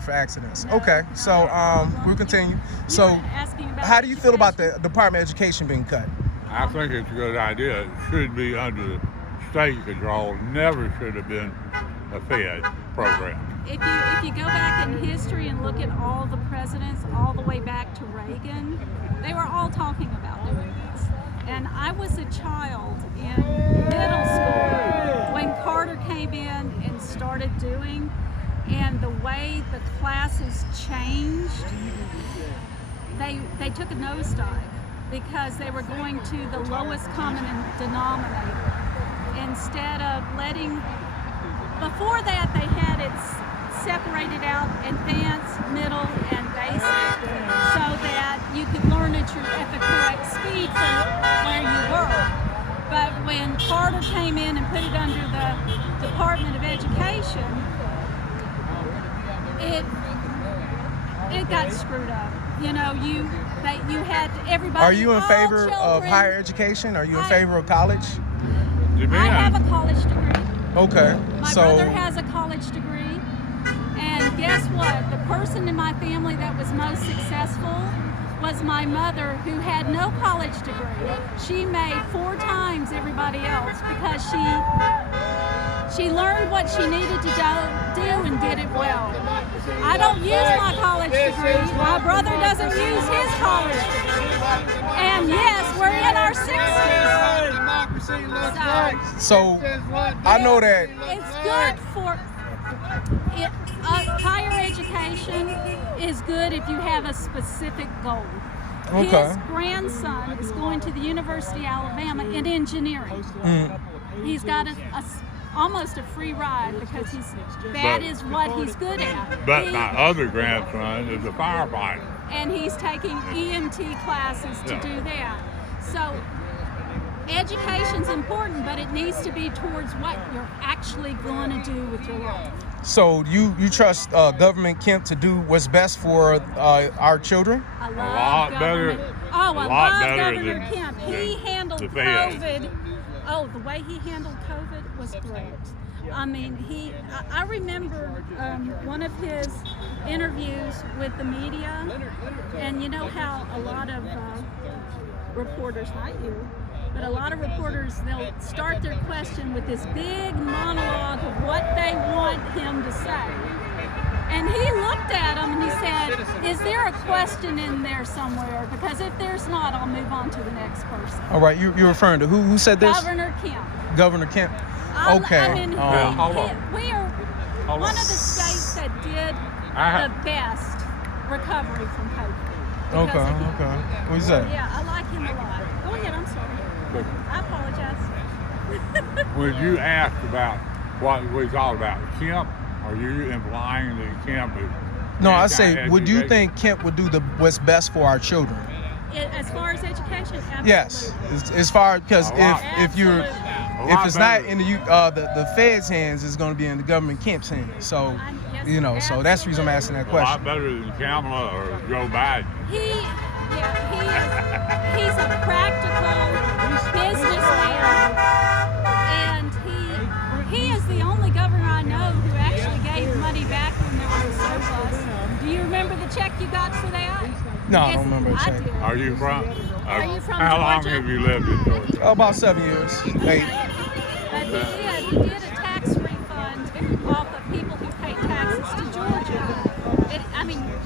for accidents. Okay, so we'll continue. So how do you feel about the Department of Education being cut? I think it's a good idea. It should be under state control. Never should have been a Fed program. If you go back in history and look at all the presidents, all the way back to Reagan, they were all talking about doing this. And I was a child in middle school when Carter came in and started doing, and the way the classes changed, they took a nosedive because they were going to the lowest common denominator instead of letting. Before that, they had it separated out advanced, middle, and basic, so that you could learn at the correct speed from where you were. But when Carter came in and put it under the Department of Education, it got screwed up. You know, you had everybody. Are you in favor of higher education? Are you in favor of college? I have a college degree. Okay. My brother has a college degree. And guess what? The person in my family that was most successful was my mother, who had no college degree. She made 4 times everybody else because she learned what she needed to do and did it well. I don't use my college degree. My brother doesn't use his college degree. And yes, we're in our 60s. So I know that it's good for higher education is good if you have a specific goal. Okay. His grandson is going to the University of Alabama in engineering. He's got almost a free ride because that is what he's good at. But my other grandson is a firefighter. And he's taking EMT classes to do that. So education's important, but it needs to be towards what you're actually going to do with your life. So you trust Government Kemp to do what's best for our children? I love government. I love Governor Kemp. He handled COVID. Oh, the way he handled COVID was great. I mean, I remember one of his interviews with the media, and you know how a lot of reporters, not you, but a lot of reporters, they'll start their question with this big monologue of what they want him to say. And he looked at him and he said, is there a question in there somewhere? Because if there's not, I'll move on to the next person. All right, you're referring to who said this? Governor Kemp. Governor Kemp. Okay. I mean, we are one of the states that did the best recovery from COVID. Okay. What is that? Yeah, I like him a lot. Go ahead, I'm sorry. I apologize. When you asked about what we thought about Kemp, are you implying that Kemp is... No, I say, would you think Kemp would do what's best for our children? As far as education, absolutely. Yes, as far because if it's not in the Fed's hands, it's going to be in the Government Kemp's hands. So, so that's the reason I'm asking that question. A lot better than Kamala or Joe Biden. He's a practical businessman, and he is the only governor I know who actually gave money back when there was a surplus. Do you remember the check you got for that? No, I don't remember the check. I do. Are you from Georgia? How long have you lived in Georgia? About 7 years. 8. But he did a tax refund off of people who paid taxes to Georgia.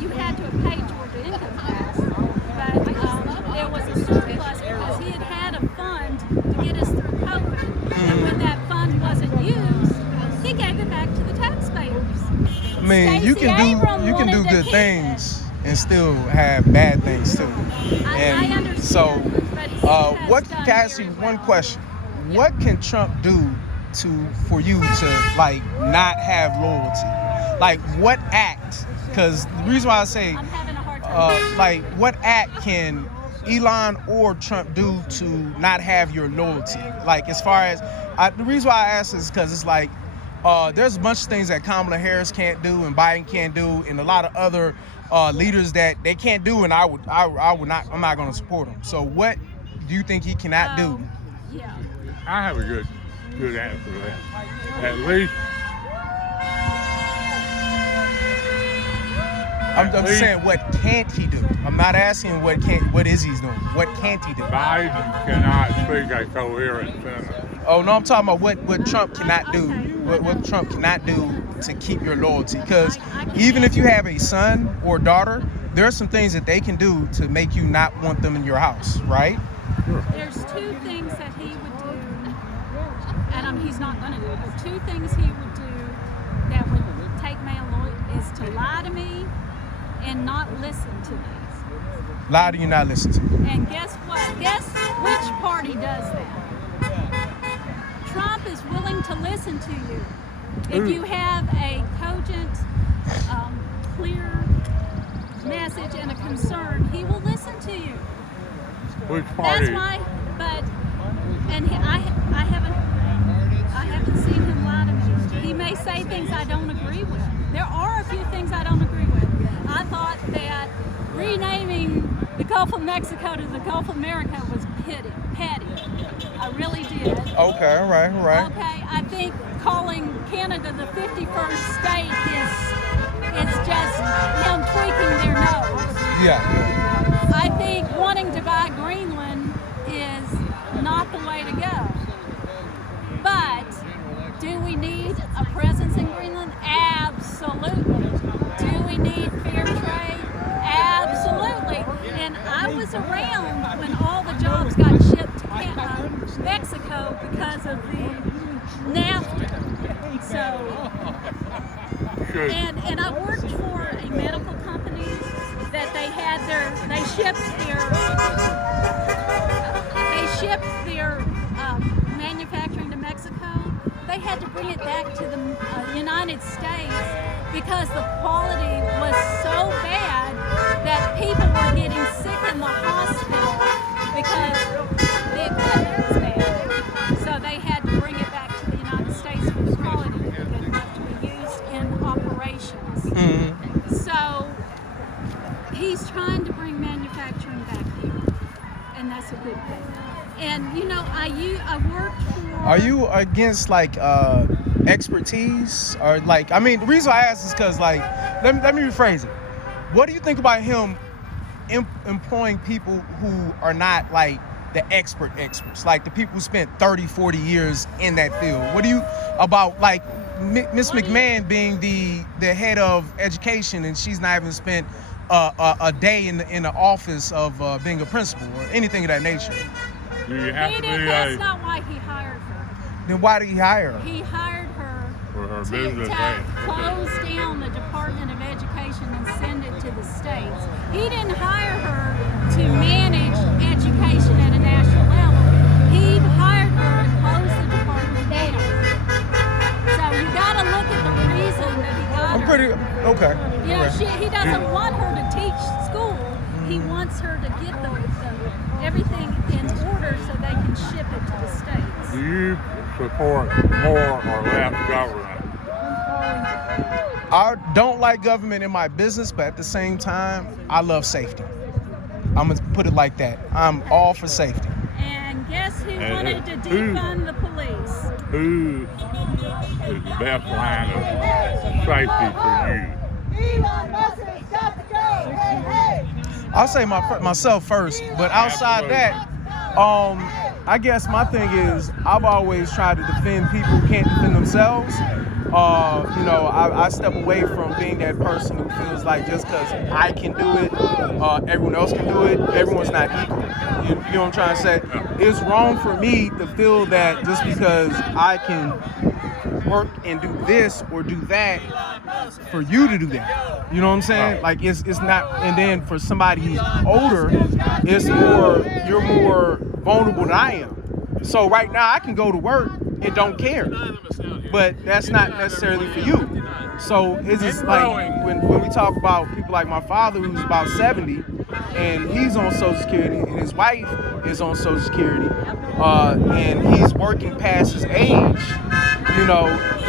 You had to have paid Georgia income tax, but there was a surplus because he had a fund to get us through COVID. And when that fund wasn't used, he gave it back to the taxpayers. I mean, you can do good things and still have bad things too. I understand. So, can I ask you one question? What can Trump do for you to not have loyalty? Like what act? Because the reason why I say, I'm having a hard time. What act can Elon or Trump do to not have your loyalty? As far as the reason why I ask is because it's there's a bunch of things that Kamala Harris can't do and Biden can't do, and a lot of other leaders that they can't do, and I'm not going to support them. So what do you think he cannot do? Yeah. I have a good answer to that. At least I'm just saying, what can't he do? I'm not asking what is he doing. What can't he do? Biden cannot speak a coherent sentence. Oh no, I'm talking about what Trump cannot do. What Trump cannot do to keep your loyalty. Because even if you have a son or daughter, there are some things that they can do to make you not want them in your house, right? Sure. There's two things that he would do, and he's not going to do, but two things he would do that would take my loyalty is to lie to me and not listen to me. Lie to you, not listen to you. And guess what? Guess which party does that? Trump is willing to listen to you. If you have a cogent, clear message and a concern, he will listen to you. Which party? I haven't seen him lie to me. He may say things I don't agree with. There are a few things I don't agree with. I thought that renaming the Gulf of Mexico to the Gulf of America was petty. I really did. Okay, all right. Okay, I think calling Canada the 51st state is just him tweaking their nose. Yeah. I think wanting to buy Greenland is not the way to go. But do we need a presence in Greenland? Absolutely. Do we need fair trade? Absolutely. And I was around when all the jobs got shipped to Mexico because of the NAFTA. So, and I worked for a medical company that they shipped their manufacturing to Mexico. They had to bring it back to the United States because the quality was so bad that people were getting sick in the hospital because the equipment was bad. So they had to bring it back to the United States for the quality to be good enough to be used in operations. Mm-hmm. So he's trying to bring manufacturing back here, and that's a good thing. And I worked for. Are you against expertise or the reason I ask is because let me rephrase it. What do you think about him employing people who are not the experts, like the people who spent 30, 40 years in that field? What do you about Miss McMahon being the head of education and she's not even spent a day in the office of being a principal or anything of that nature? That's not why he hired her. Then why did he hire her? He hired her for her to business. close down the Department of Education and send it to the states. He didn't hire her to manage education at a national level. He hired her to close the department down. So you got to look at the reason that he got her. Okay. He doesn't want her to teach school. He wants her to get everything in order so they can ship it to the states. Do you support more or less government? I don't like government in my business, but at the same time, I love safety. I'm going to put it like that. I'm all for safety. And guess who wanted to defund the police? Who is the best line of safety for you? Elon Musk has got to go! Hey, hey! I'll say myself first, but outside that, I guess my thing is I've always tried to defend people who can't defend themselves. I step away from being that person who feels like just because I can do it, everyone else can do it. Everyone's not equal. You know what I'm trying to say? It's wrong for me to feel that just because I can work and do this or do that, for you to do that. You know what I'm saying? Like it's not. And then for somebody who's older, you're more vulnerable than I am. So right now I can go to work and don't care, but that's not necessarily for you. So it's just like when we talk about people like my father who's about 70 and he's on Social Security and his wife is on Social Security and he's working past his age.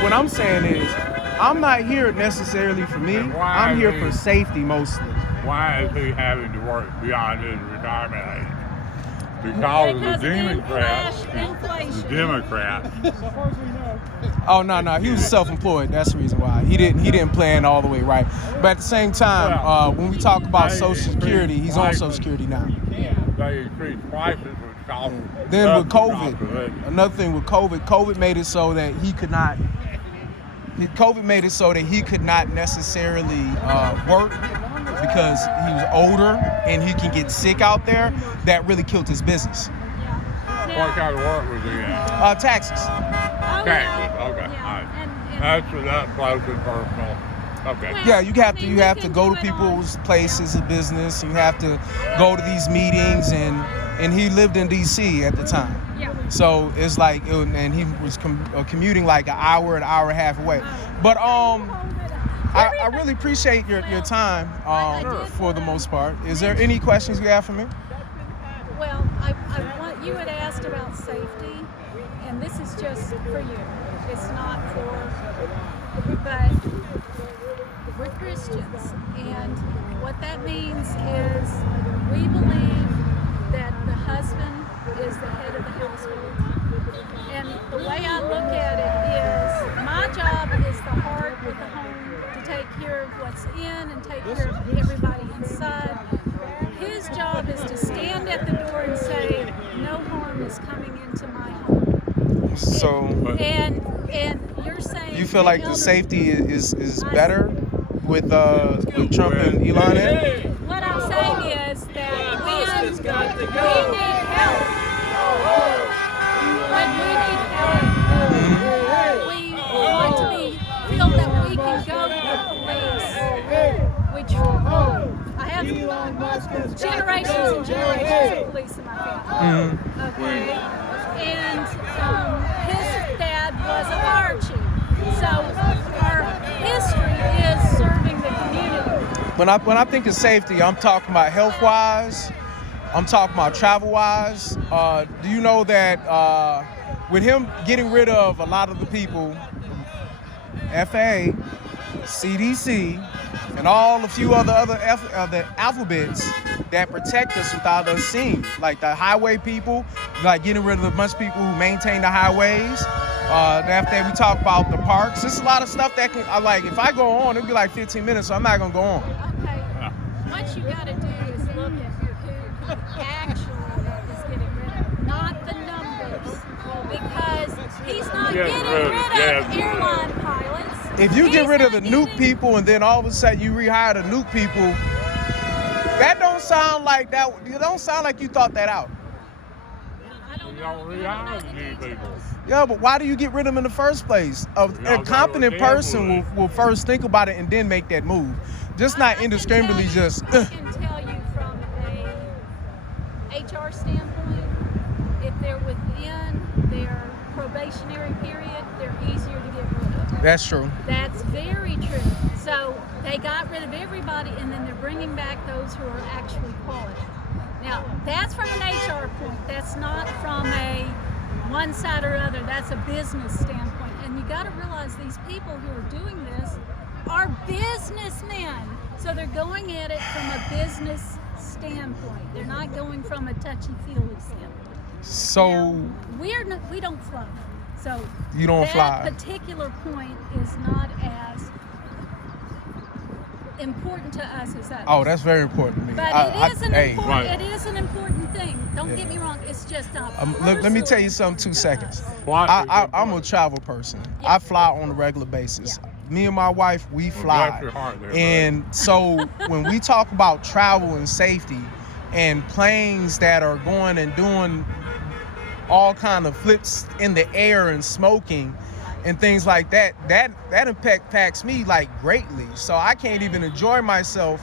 What I'm saying is I'm not here necessarily for me. I'm here for safety mostly. Why is he having to work beyond his retirement age? Because of the Democrats. Oh no, he was self-employed. That's the reason why he didn't plan all the way right. But at the same time, when we talk about Social Security, he's on Social Security now. They increased prices, which cost. Then with COVID, another thing with COVID made it so that he could not. COVID made it so that he could not necessarily work because he was older and he can get sick out there. That really killed his business. What kind of work was he in? Taxes. Taxes. Okay. Yeah. All right. And That's close and personal. Okay. Well, Yeah, you have to I mean, you have we to can go do to it people's on- places of business. You have to go to these meetings, and he lived in D.C. at the time. Yeah. So it's like, and he was commuting like an hour and a half away. But I really appreciate your time for the most part. Is there any questions you have for me? Well, I want you had asked about safety, and this is just for you. It's not for, but we're Christians, and what that means is we believe that the husband is the head of the household. And the way I look at it is my job is the heart of the home to take care of what's in and take care of everybody inside. His job is to stand at the door and say, no harm is coming into my home. So And you're saying you feel like the safety is better with Trump and Elon in? What I'm saying is that we need help. When we need help, we want to feel that we can go to the police. I have generations and generations of police in my family. Okay, and his dad was a fire chief, so our history is serving the community. When I think of safety, I'm talking about health-wise. I'm talking about travel-wise. Do you know that with him getting rid of a lot of the people, FAA, CDC, and all a few other alphabets that protect us without us seeing, like the highway people, like getting rid of a bunch of people who maintain the highways. After that, we talk about the parks. There's a lot of stuff that can, like, if I go on, it'll be like 15 minutes, so I'm not gonna go on. Okay, what you gotta do is look at who actually is getting rid of, not the numbers, because he's not getting rid of airline pilots. If you get He's rid of the not nuke getting- people and then all of a sudden you rehire the nuke people, that don't sound like that. It don't sound like you thought that out. I don't You know. don't I rehire don't know the the new people. details. Yeah, but why do you get rid of them in the first place? A Y'all competent got what person they will first think about it and then make that move. Just I not can indiscriminately tell you- just. I can tell you from a HR standpoint, if they're within their probationary period, they're easier to get rid of. That's true. That's very true. So they got rid of everybody, and then they're bringing back those who are actually quality. Now, that's from an HR point. That's not from a one side or other. That's a business standpoint. And you got to realize these people who are doing this are businessmen. So they're going at it from a business standpoint. They're not going from a touchy-feely standpoint. So Now, we don't fly. So you don't that fly. particular point is not as important to us as others. Oh, that's very important to me. But It is an important thing. Don't get me wrong. It's just not. Let me tell you something. 2 seconds. I'm a travel person. Yeah. I fly on a regular basis. Yeah. Me and my wife, we Bless fly. your heart there, And so when we talk about travel and safety and planes that are going and doing all kind of flips in the air and smoking and things like that, that impacts me like greatly. So I can't even enjoy myself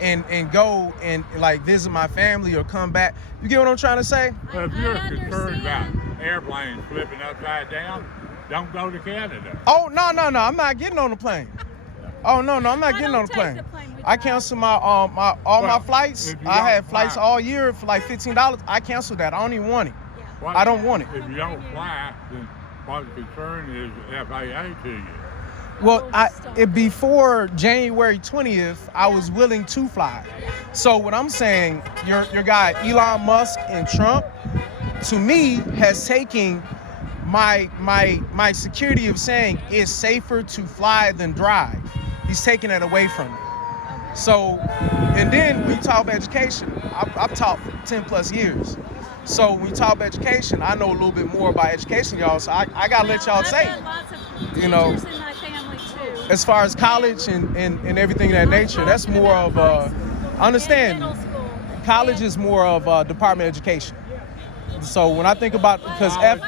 and go and like visit my family or come back. You get what I'm trying to say? Well, if I you're concerned about understand. airplanes flipping upside down, don't go to Canada. Oh, no, I'm not getting on the plane. Oh, no, I'm not I getting don't on the take plane. the plane with I you. canceled my all my flights. if you I don't had flights fly- all year for like $15. I canceled that. I don't even want it. What- I don't want it. If you don't fly, then what concern is FAA to you? Well, stop. before January 20th, I was willing to fly. So what I'm saying, your guy Elon Musk and Trump, to me, has taken my security of saying it's safer to fly than drive. He's taking it away from me. So, and then we talk about education. I've taught for 10 plus years. So when we talk about education, I know a little bit more about education, y'all. So I gotta let y'all say, Lots of you know, teachers in my family too. as far as college and everything of that nature, that's more of understand. Middle school. College is more of Department of Education. So when I think about, because FA,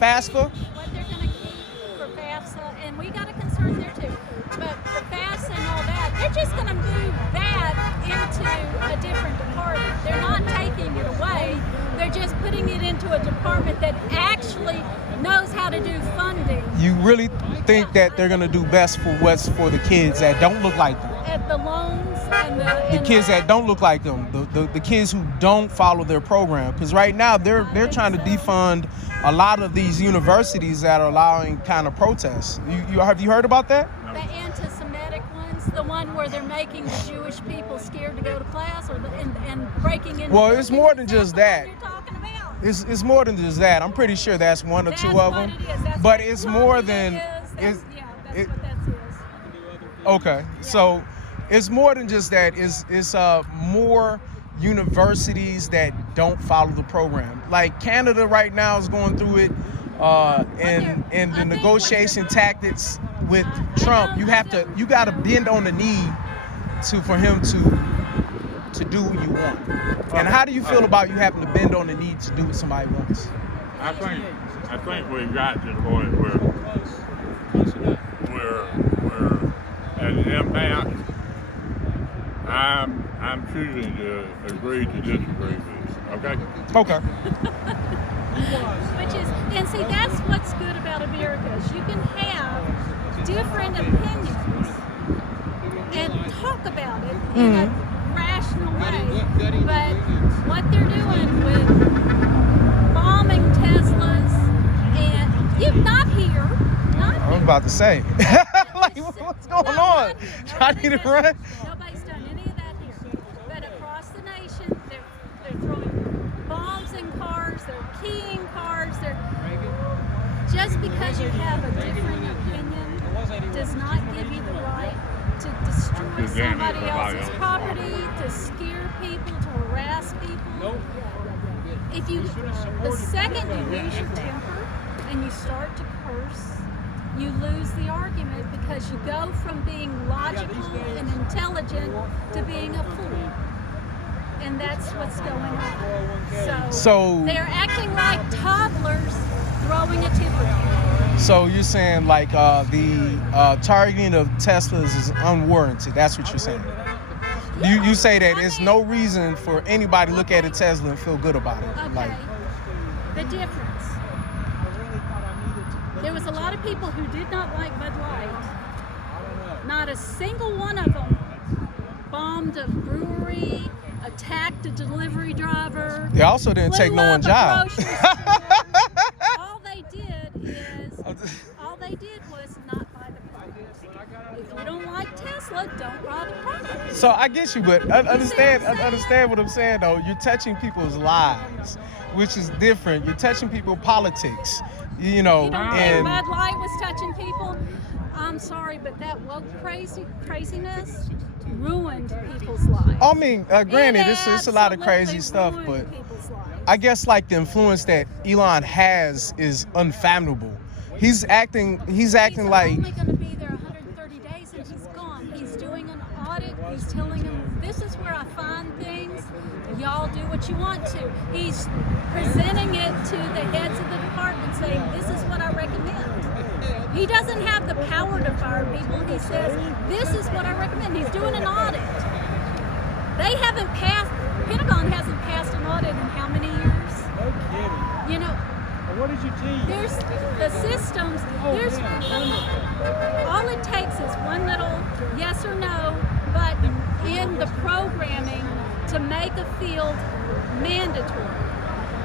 FAFSA, What they're going to keep for FAFSA, and we got a concern there too, but for FAFSA and all that, they're just going to move that into a different department. They're not taking it away. They're just putting it into a department that actually knows how to do funding. you really think that they're gonna do best for what's for the kids that don't look like them. At the loans and The kids that don't look like them, the kids who don't follow their program. Because right now they're trying to defund a lot of these universities that are allowing kind of protests. Have you heard about that? the anti-Semitic ones, the one where they're making the Jewish people scared to go to class, or and breaking into. Well, it's more than just that. You're talking about. It's more than just that. I'm pretty sure that's one or That's two of what them. it is. That's But what it's Columbia more than. is. That's what that is. Okay, so it's more than just that. It's more universities that don't follow the program. Like Canada right now is going through it, and the negotiation tactics with Trump. You got to bend on the knee for him to do what you want. And how do you feel about you having to bend on the knee to do what somebody wants? I think we got to the point where we're at an impasse. I'm choosing to agree to disagree with you. Okay? Okay. Which is, and see, that's what's good about America is you can have different opinions and talk about it in a rational way. But what they're doing with bombing Teslas and not here. I was about to say. Like, what's going on? I need to run. Nobody's done any of that here. But across the nation, they're throwing bombs in cars, they're keying cars, just because you have a different opinion does not give you the right to destroy somebody else's property, to scare people, to harass people. The second you lose your temper and you start to curse, you lose the argument because you go from being logical and intelligent to being a fool. And that's what's going on. So they're acting like toddlers throwing a temper tantrum. So you're saying like the targeting of Teslas is unwarranted. That's what you're saying. You say that there's no reason for anybody to look at a Tesla and feel good about it. Okay. Like, the difference. There was a lot of people who did not like Bud Light. Not a single one of them bombed a brewery, attacked a delivery driver. they also didn't take no one's job. All they did was not buy the product. If you don't like Tesla, don't buy the product. So I get you, but understand what I'm saying though. You're touching people's lives, which is different. You're touching people's politics, You don't think and Bud Light was touching people? I'm sorry, but that woke craziness ruined people's lives. I mean, granted, it's a lot of crazy stuff, but I guess like the influence that Elon has is unfathomable. He's acting like He's only going to be there 130 days and he's gone. He's doing an audit. He's telling them, this is where I find things. Y'all do what you want to. He's presenting it to the heads of the department saying, this is what I recommend. He doesn't have the power to fire people. He says, this is what I recommend. He's doing an audit. They haven't passed, Pentagon hasn't passed an audit in how many years? No kidding. You know, What did you teach? there's the systems, there's all it takes is one little yes or no button in the programming to make a field mandatory.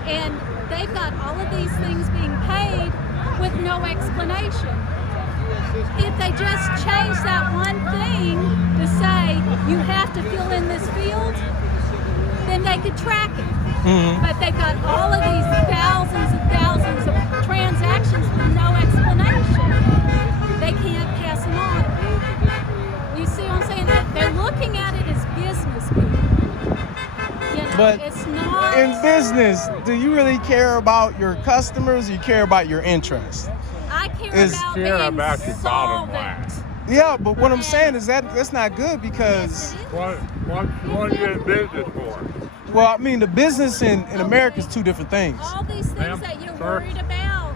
And they've got all of these things being paid with no explanation. If they just change that one thing to say you have to fill in this field, then they could track it. But they've got all of these thousands and thousands of transactions But it's not. in business, do you really care about your customers? Or you care about your interests? I care Is- about Care being about your bottom line. solvent. Yeah, but what I'm saying is that's not good because, What are you in business for? well, I mean, the business in America is two different things. All these things Ma'am, that you're sir? worried about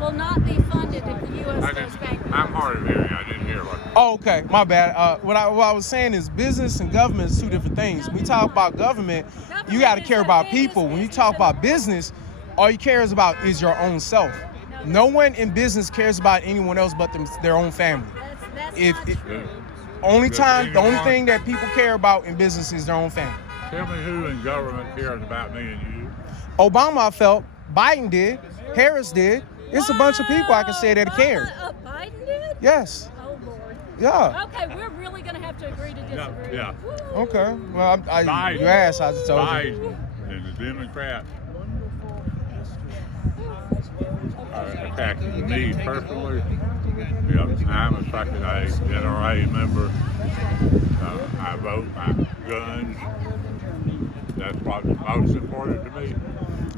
will not be funded if the U.S. goes bankrupt. I'm hard of hearing. I didn't hear what. Oh, okay, my bad. What I was saying is business and government is two different things. When you talk about government, you got to care about people. When you talk about business, all you care is about is your own self. No one in business cares about anyone else but their own family. That's If not it, true. the only thing that people care about in business is their own family. Tell me who in government cares about me and you. Obama, I felt, Biden did, Harris did. It's a bunch of people I can say that cared. Biden did? Yes. Oh, Lord. Yeah. Okay, we're really going to have to agree to disagree. Yeah. Woo. Okay. Well, Biden. you asked, I just told you. Biden and the Democrats are attacking me personally. Yeah, I'm a second A NRA member. I vote my guns. That's what's most important to me.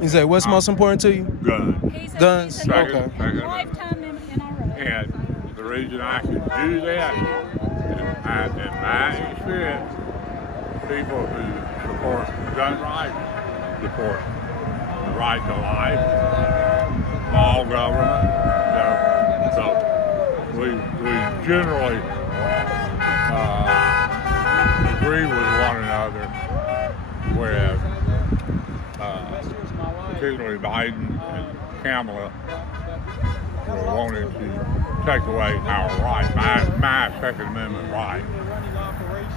You say, what's most important to you? Guns. Guns. He's a Okay. lifetime NRA. And the reason I can do that, in my experience, people who support gun rights support the right to life, small government. So we generally agree with one another, whereas particularly Biden and Kamala were wanting to take away our right, my Second Amendment right.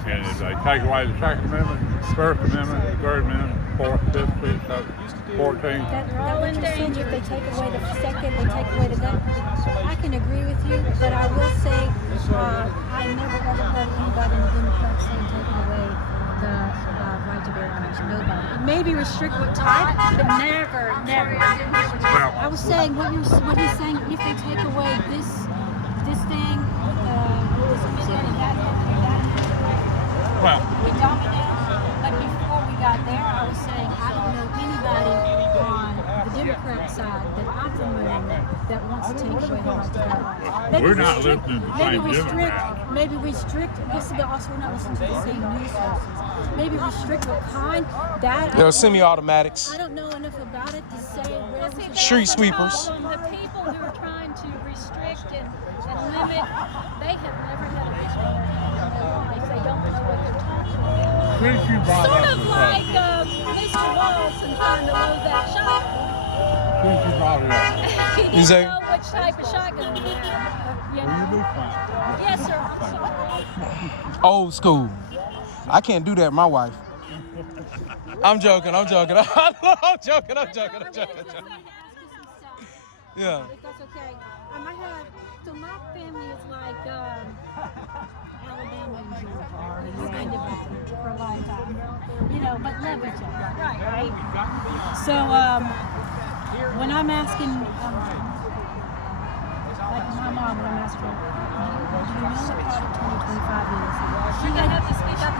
And if they take away the Second Amendment, First Amendment, Third Amendment, Fourth, Fifth, Sixth, Seventh, 14th, That what you're saying, if they take away the second, they take away the gun. I can agree with you, but I will say I never ever heard anybody in the Democrats say taking away the right to bear arms. Nobody. Maybe restrict what type, but never. Well, I was saying what he's saying. If they take away this thing, this amendment, that well, we dominate. But before we got there, I was saying I don't know anybody on the Democrat side that I'm familiar with that wants to take away the right to bear arms. We're not listening to the same Democrats. Maybe restrict. This is also we're not listening to the same news sources. Maybe restrict what kind. That There are semi-automatics. I don't know enough about it to say where we should Street That's the sweepers. problem. The people who are trying to restrict and limit, they have never had a gun in their life. They don't know what they're talking about. Since you brought Sort up of the like subject, Mr. Walton trying to load that shotgun. since you brought it up, He You didn't say- know which type of shotgun he had. You will you know? be fine? Yes, sir. I'm sorry. Old school. I can't do that with my wife. I'm joking. I'm joking. I'm joking. Yeah. If that's okay. I have, so my family is like Alabama and Georgia. It's been divided for a long time. You know, but love each other. Right? So when I'm asking, like my mom, when I'm asking her, do you know what Project 2025 is? You're going to have to speak up.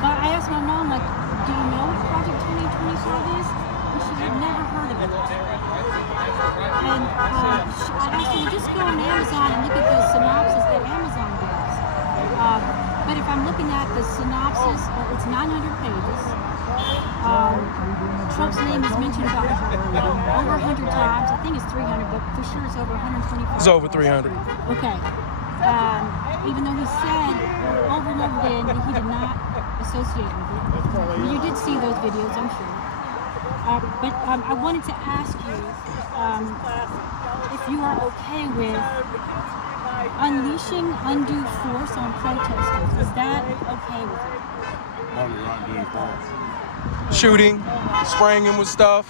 But I asked my mom, like, do you know what Project 2025 is? And she had never heard of it. And I asked her, just go on Amazon and look at the synopsis that Amazon gives. But if I'm looking at the synopsis, it's 900 pages. Trump's name is mentioned about over 100 times. I think it's 300, but for sure it's over 125. It's over 300. Okay. Even though he said over and over again that he did not associate with it. You did see those videos, I'm sure. But I wanted to ask you if you are okay with unleashing undue force on protesters. Is that okay with you? What are you going to do for us? Shooting, spraying them with stuff,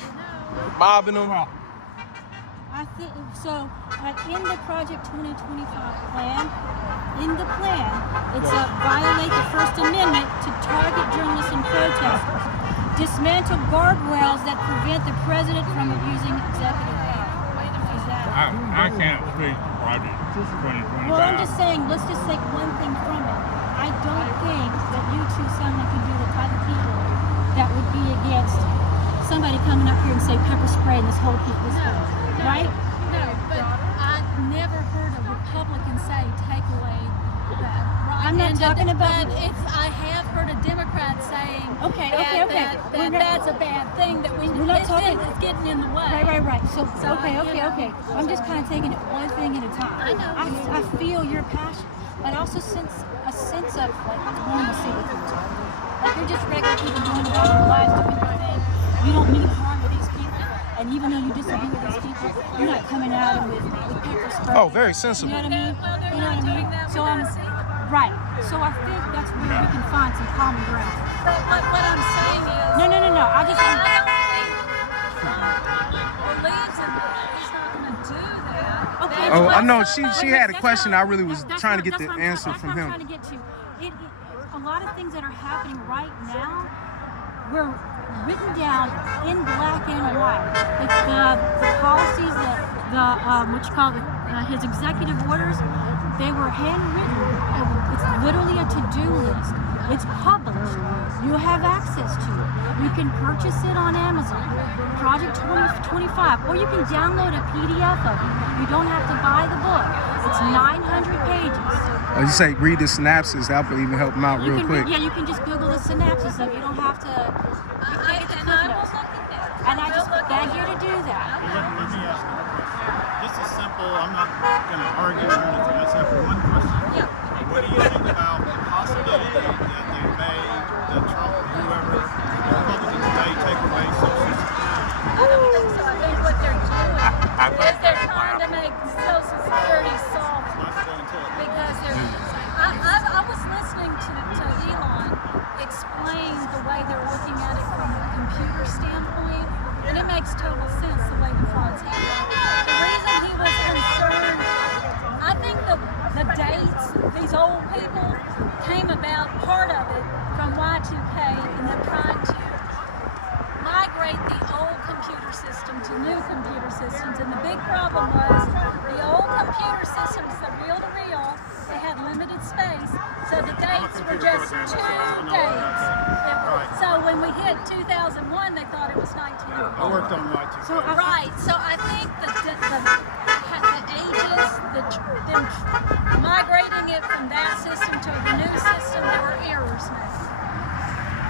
mobbing them. I think so. In the Project 2025 plan, it's a violate the First Amendment to target journalists and protesters, dismantle guardrails that prevent the president from abusing executive power. Is that? I can't speak to Project 2025. Well, I'm just saying. Let's just take one thing from it. I don't think that you two sound like you'd be the type of people that would be against somebody coming up here and say pepper spray and this whole people, right? No, but I never heard a Republican say take away that. Right? I'm not talking about. But I have heard a Democrat saying Okay. that that's a bad thing that We're not talking. it's getting in the way. Right. So okay. you know. I'm just kind of taking it one thing at a time. I know. I feel your passion, but I also sense a sense of like normalcy with you. Like you're just regular people going about their lives, doing their thing. You don't mean harm to these people, and even though you disagree with these people, you're not coming at them with pepper spray. Oh, very sensible. You know what I mean? Well, they're You know not what I doing mean? that So with I'm us either. right. So I think that's where we can find some common ground. But what I'm saying is. No. I just. I don't think believes in that. He's not going to do that. Okay. Oh, I know. That's She had a that's question. what- I really was that's trying to what- get the that's what I'm answer trying- from that's him. what I'm trying to get to. A lot of things that are happening right now were written down in black and white. The policies, what you call his executive orders, they were handwritten. It's literally a to-do list. It's published. You have access to it. You can purchase it on Amazon, Project 2025, or you can download a PDF of it. You don't have to buy the book. It's 900 pages. You say read the synopsis. That would even help him out You real can, quick. yeah, you can just Google the synopsis of it. You don't have to. You can get the Cliff Notes. And I just beg you to do that. Let me ask you a question. This is simple. I'm not going to argue or anything. I just have one question. What do you think about the possibility that they may, that Trump or whoever, Republicans may take away Social Security? I don't think so. I think what they're doing I is think they're trying to make Social Security soft because I was listening to Elon explain the way they're looking at it from a computer standpoint, and it makes total sense the way the fraud's handled. The reason he was concerned, I think the dates, these old people, came about part of it from Y2K and them trying to migrate the old computer system to new computer systems. And the big problem was the old computer systems, the reel-to-reel, they had limited space, so the dates were just 2 dates. So when we hit 2001, they thought it was 1901. I worked on Y2K. Right, so I think the ages, them migrating it from that system to the new system, there were errors made.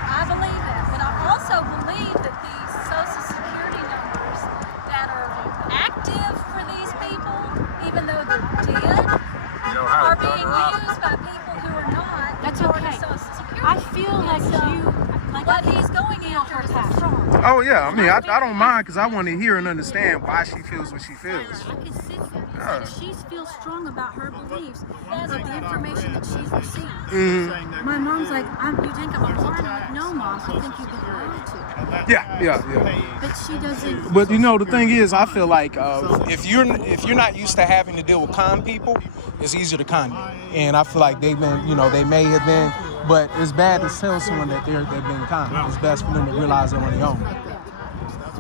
I believe that, but I also believe that these Social Security numbers that are active for these people, even though they're dead, are being used by people who are not. That's for okay. Social Security. I feel like What he's going after is the fraud. Oh yeah, I mean I don't mind because I want to hear and understand why she feels what she feels. I can sit there and say she feels strong about her beliefs as of the information that she's received. My mom's like, you think I'm a whore? I'm like, no, Mom, I think you've been lied to. Yeah. But she doesn't. But you know the thing is, I feel like if you're not used to having to deal with con people, it's easier to con you. And I feel like they've been, they may have been, but it's bad to tell someone that they've been con. It's best for them to realize they're on their own.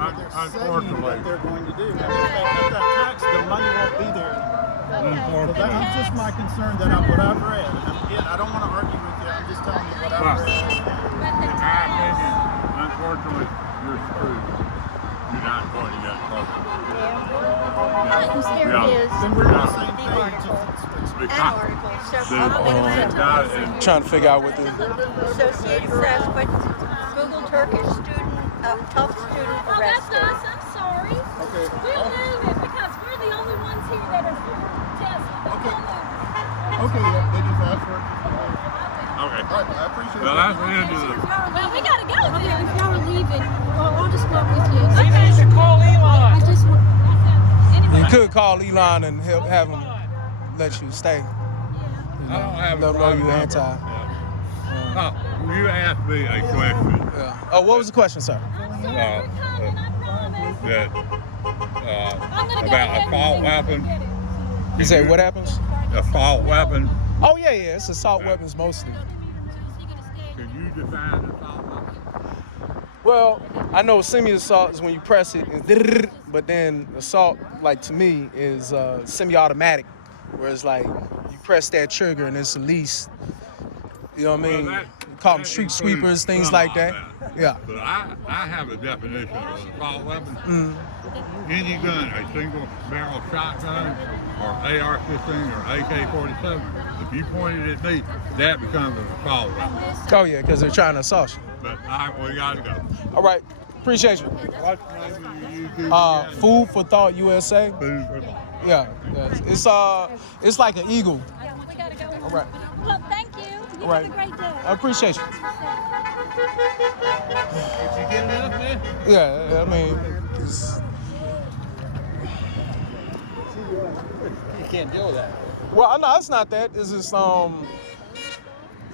Unfortunately. They're going to do. If they cut that tax, the money won't be there anymore. So that's just my concern what I've read. And again, I don't want to argue with you. I'm just telling you what I've read. In my opinion, unfortunately, you're screwed. You're not going to get covered. There it is. Then we're on the same page. An article. Trying to figure out what the Associated Press, but Google Turkish student, tough student Oh, that's arrested. us. I'm sorry. Okay. We'll move it because we're the only ones here that are Tesla. Okay. We'll move Okay, they just asked for it. Okay. All right, I appreciate Well, it. that's the end of the... Well, we gotta go Okay, then. if y'all are leaving, well, I'll just walk with you. You should call Elon. I just want. you could call Elon and have him let you stay. I don't have a They'll know private you number. anti. Oh, you asked me a question Yeah. Oh, what was the question, sir? I'm sorry, we're coming, I promise. that I'm gonna go about ahead assault and weapon. get it. You say what happens? Assault weapon. Oh yeah, it's assault weapons mostly. Can you define assault weapon? Well, I know semi-assault is when you press it, and but then assault, like to me, is semi-automatic, where it's like you press that trigger and it's released. You know what I mean? Well, You call them street sweepers, things like that. Yeah. But I have a definition of an assault weapon. Any gun, a single barrel shotgun or AR-15 or AK-47, if you point it at me, that becomes an assault weapon. Oh yeah, because they're trying to assault you. But we gotta go. All right, appreciate you. What's the name of the YouTube again? Food for Thought USA. Food for thought. Yeah, it's like an eagle. We gotta go. All right. Well, thank you. You All right. have a great day. I appreciate you. Did you get enough, man? Yeah, I mean, it's, You can't deal with that. well, no, it's not that. It's just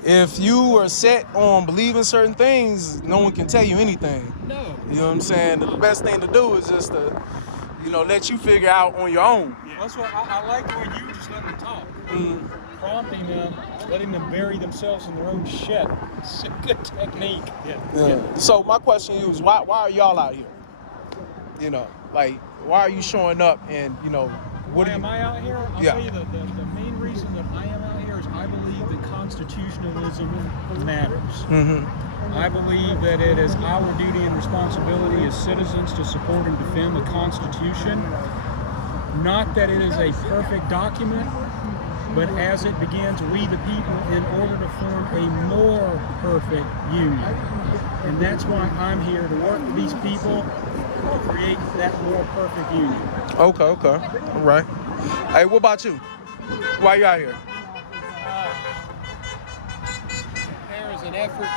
if you are set on believing certain things, no one can tell you anything. No. You know what I'm saying? The best thing to do is just to, let you figure out on your own. That's what I like the way you just let them talk. Prompting them, letting them bury themselves in their own shit. It's a good technique. Yeah. So my question to you is, why are y'all out here? Why are you showing up and, what Why do am you... I out here? I'll Yeah. tell you the main reason that I am out here is I believe that constitutionalism matters. I believe that it is our duty and responsibility as citizens to support and defend the Constitution. Not that it is a perfect document, but as it begins, we the people, in order to form a more perfect union. And that's why I'm here, to work with these people to create that more perfect union. Okay. All right. Hey, what about you? Why you out here? There is an effort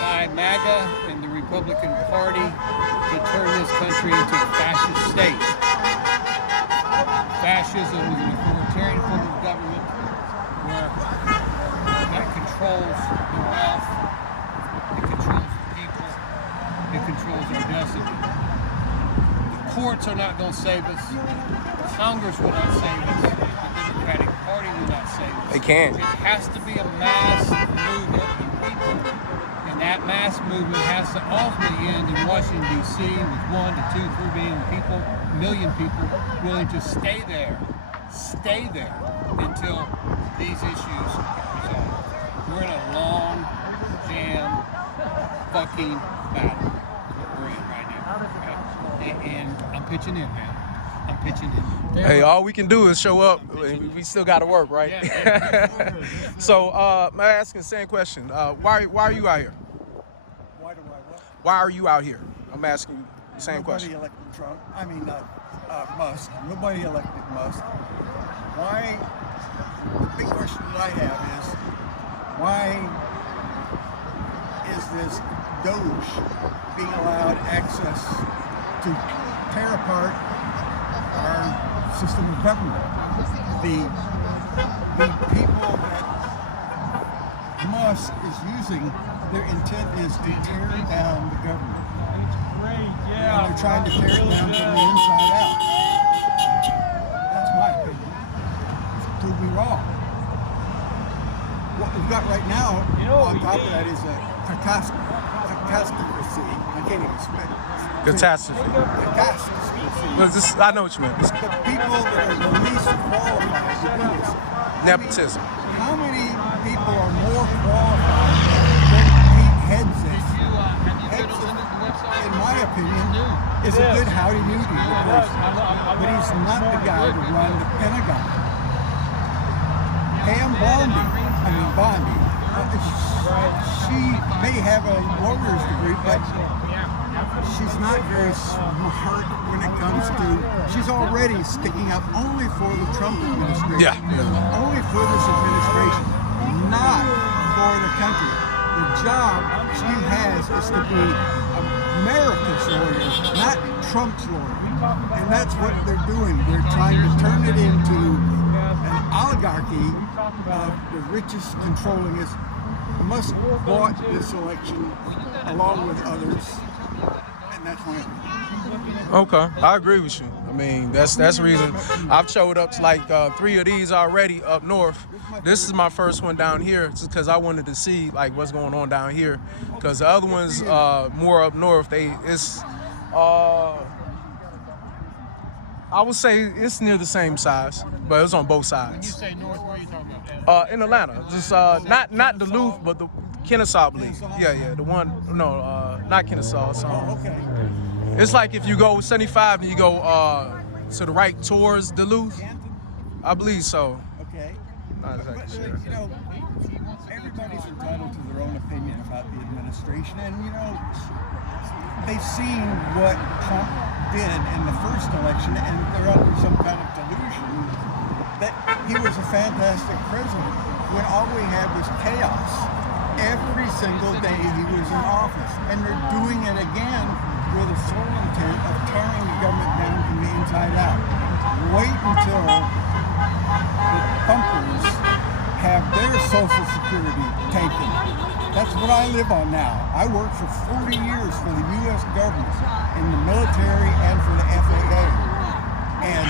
by MAGA and the Republican Party to turn this country into a fascist state. Fascism is an authoritarian form of government where that controls the wealth, it controls the people, it controls our destiny. The courts are not going to save us. Congress will not save us. The Democratic Party will not save us. They can't. It has to be a mass movement of people. And that mass movement has to ultimately end in Washington, D.C. with 1 to 2, 3 million people willing to stay there until these issues are resolved. We're in a long, damn, fucking battle. We're in right now. Okay? And I'm pitching in, man. I'm pitching in. Hey, all we can do is show up. We still got to work, right? Yeah. So, I'm asking the same question. Why are you out here? Why do I what? Why are you out here? I'm asking you the same question. Nobody elected Trump. Musk. Nobody elected Musk. Why? The big question that I have is, why is this DOGE being allowed access to tear apart our system of government? The people that Musk is using, their intent is to tear down the government. It's great, And yeah. they're trying to tear it down from the inside out. That's my opinion. Prove me wrong. What we've got right now, on top of that, is a catastrophe. I can't even speak. Catastrophe. Catastrophe. I know what you meant. The people that are the least qualified to do this. Nepotism. How many people are more qualified than Pete Hegseth? Hegseth, in my opinion, is a good howdy-doody person. But he's not the guy to run the Pentagon. Pam Bondi, she may have a lawyer's degree, but she's not very smart when it comes to, she's already sticking up only for the Trump administration. Yeah. Only for this administration, not for the country. The job she has is to be America's lawyer, not Trump's lawyer. And that's what they're doing. They're trying to turn it into an oligarchy of the richest controlling us. Musk bought this election along with others, and that's my opinion. Okay, I agree with you. I mean, that's the reason I've showed up to like 3 of these already up north. This is my first one down here, just because I wanted to see like what's going on down here. Because the other ones more up north, I would say it's near the same size, but it's on both When you sides. say north, where are you talking about? In Atlanta, just not Duluth, but the Kennesaw, I believe. Kennesaw? Yeah, the one. No, not Kennesaw. It's, Okay. it's like if you go 75 and you go to the right towards Duluth. Canton? I believe so. Okay. Not exactly But, sure. you know, everybody's entitled to their own opinion about the administration, and you know, they've seen what Trump did in the first election, and they're under some kind of delusion that he was a fantastic president when all we had was chaos every single day he was in office, and they're doing it again with the sole intent of tearing the government down from the inside out. Wait until the thumpers have their Social Security taken. That's what I live on now. I worked for 40 years for the U.S. government in the military and for the FAA. And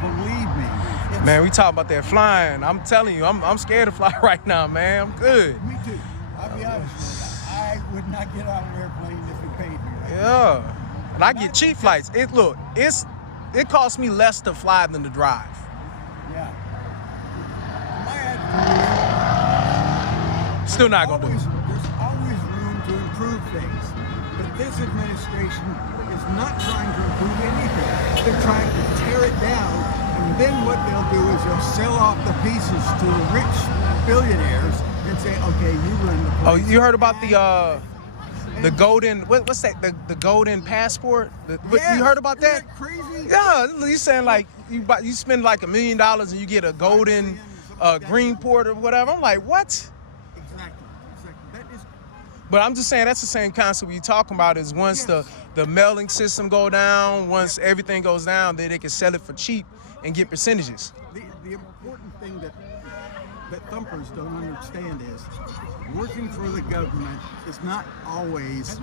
believe me, Man, we talking about that flying. I'm telling you, I'm scared to fly right now, man. I'm good. me too. I'll be honest with you. I would not get on an airplane if it paid me. Yeah. And I get cheap flights. It costs me less to fly than to drive. Yeah. My attitude Still not gonna do it. There's always room to improve things. But this administration is not trying to improve anything. They're trying to tear it down. And then what they'll do is they'll sell off the pieces to the rich billionaires and say, okay, you run the place. Oh, you heard about the golden, what's that, the golden passport? Yes. You heard about that? Isn't that crazy? Yeah, you saying like you spend like $1 million and you get a golden green port or whatever. I'm like, what? Exactly. That is. But I'm just saying that's the same concept you're talking about is once the mailing system go down, once everything goes down, then they can sell it for cheap and get percentages. The important thing that thumpers don't understand is working for the government is not always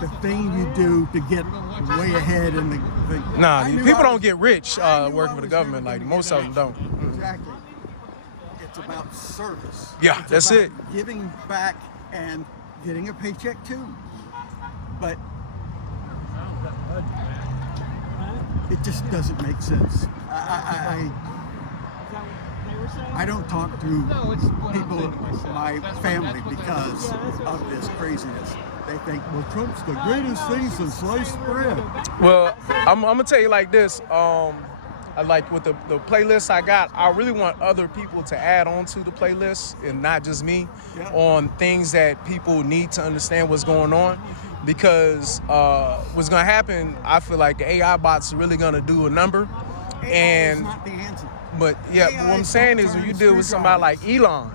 the thing you do to get way ahead in the Nah, I knew people I don't was- get rich I knew working I for the was government. never Like gonna most get of them don't. Exactly. It's about service. Yeah, It's that's about it. Giving back and getting a paycheck too. But it just doesn't make sense. I don't talk to people in my family because of this craziness. They think, well, Trump's the greatest thing since sliced bread. Well, I'm gonna tell you like this. I like with the playlist I got, I really want other people to add on to the playlist and not just me on things that people need to understand what's going on. Because what's gonna happen, I feel like the AI bots are really gonna do a number. And not the answer. But yeah, what I'm saying is when you deal with somebody like Elon,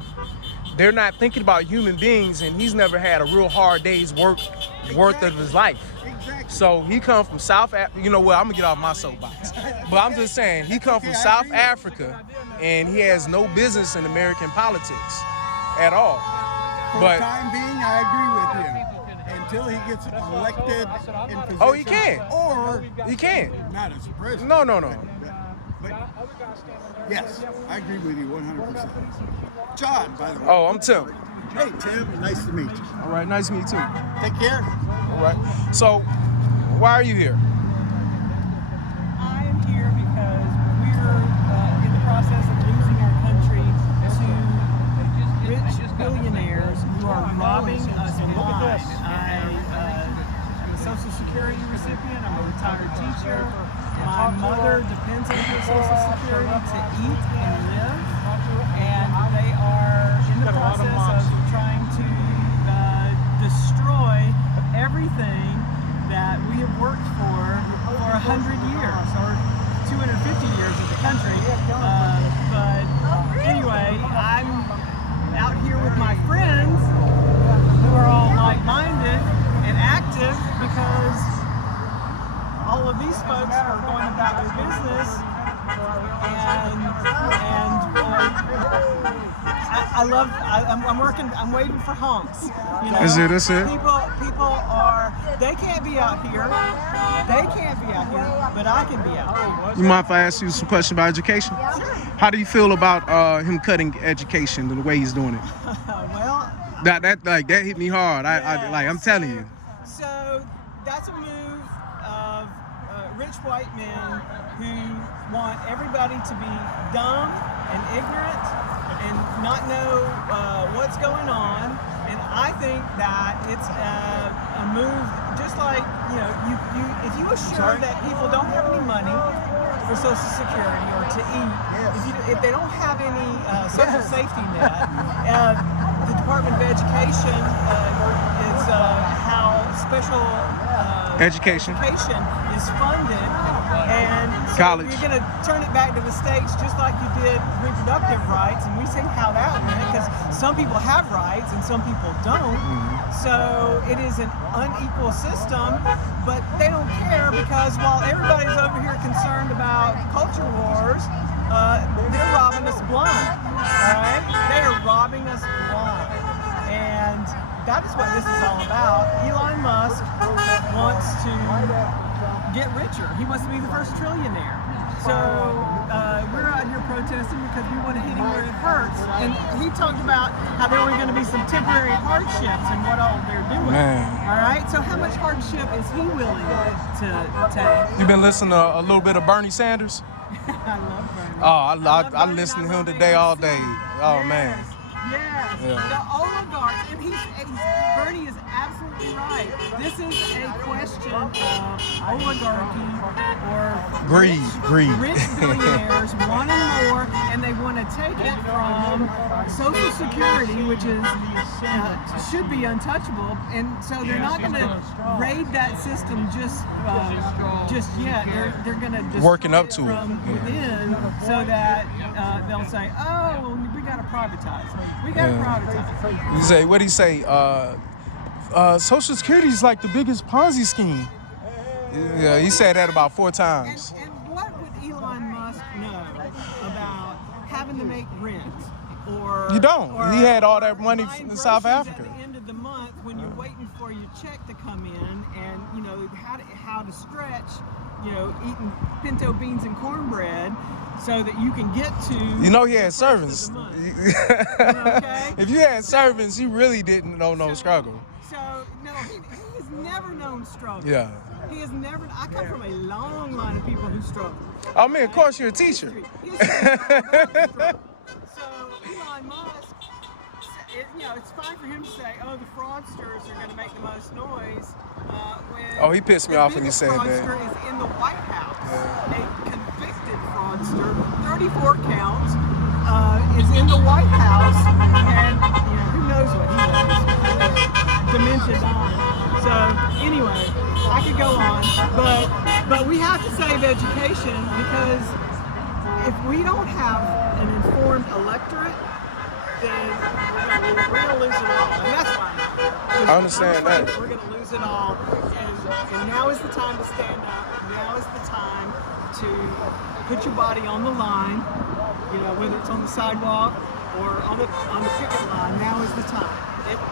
they're not thinking about human beings, and he's never had a real hard day's work worth of his life. Exactly. So he come from South Africa. You know what? I'm gonna get off my soapbox. But I'm just saying he come from South Africa, and he has no business in American politics at all. For But the time being, I agree with you. Until he gets elected in position. Oh, he can. Or he can. not as president. No. But yes, I agree with you 100%. John, by the way. Oh, I'm Tim. Hey, Tim. Nice to meet you. All right, nice to meet you too. Take care. All right. So, why are you here? I am here because we're in the process of losing our country to rich billionaires who are robbing us blind. I'm a Social Security recipient. I'm a retired teacher. My mother depends on her Social Security to eat and live, and they are in the process of trying to destroy everything that we have worked for 100 years or 250 years of the country. But anyway, I'm out here with my friends who are all like-minded and active because all of these folks are going about their business, and I'm waiting for honks. You know? Is it? That's it? People they can't be out here. They can't be out here, but I can be out here. You mind if I ask you some questions about education? Sure. How do you feel about him cutting education and the way he's doing it? Well, That hit me hard. I'm telling you. So that's a move of rich white men who want everybody to be dumb and ignorant and not know what's going on. And I think that it's a move, just like, if you assure that people don't have any money for Social Security or to eat, if they don't have any social safety net, the Department of Education is how special Education is funded, and so College. you're going to turn it back to the states just like you did reproductive rights, and we see how that went, because some people have rights and some people don't. So it is an unequal system, but they don't care, because while everybody's over here concerned about culture wars, they're robbing us blind. All right, they are robbing us blind, and that is what this is all about. Elon Musk wants to get richer. He wants to be the first trillionaire. So we're out here protesting because we want to hit him where it hurts. And he talked about how there were going to be some temporary hardships and what all they're doing. Man. All right. So how much hardship is he willing to take? You been listening to a little bit of Bernie Sanders? I love Bernie. Oh, I listened to him today all day. Oh man. Yes, Yeah. the oligarchs, and Bernie is absolutely right. This is a question of oligarchy or Greed. rich billionaires wanting more, and they want to take it from Social Security, which is should be untouchable, and so they're not going to raid that system just yet. They're going to Working up to it. from within, so that they'll say, "Oh, well, we got to privatize. We got to privatize." You say, what do you say? Social Security is like the biggest Ponzi scheme. Yeah, he said that about 4 times. And what would Elon Musk know about having to make rent? Or You don't. He had all that money buying in South groceries Africa. At the end of the month, when you're waiting for your check to come in, and how to stretch, eating pinto beans and cornbread, so that you can get to. He had servants. Okay? If you had servants, you really didn't know no struggle. So no, he has never known struggle. Yeah. He has never. I come from a long line of people who struggle. I mean, of course you're a teacher. History is all about struggle. So Elon Musk, it's fine for him to say, "Oh, the fraudsters are going to make the most noise." When He pissed me off when he said that. The fraudster is in the White House. A convicted fraudster, 34 counts, is in the White House, and who knows what he knows. Dementia on. So anyway, I could go on, but we have to save education, because if we don't have an informed electorate, then we're gonna lose it all, and that's fine. I understand that. We're gonna lose it all, and now is the time to stand up. Now is the time to put your body on the line. Whether it's on the sidewalk or on the picket line. Now is the time.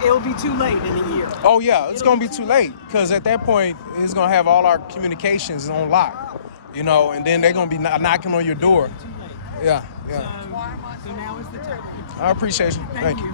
It'll be too late in a year. Oh yeah, it's gonna be too late, because at that point it's gonna have all our communications on lock, and then they're gonna be knocking on your door. Yeah. So now is the time. I appreciate you. Thank you.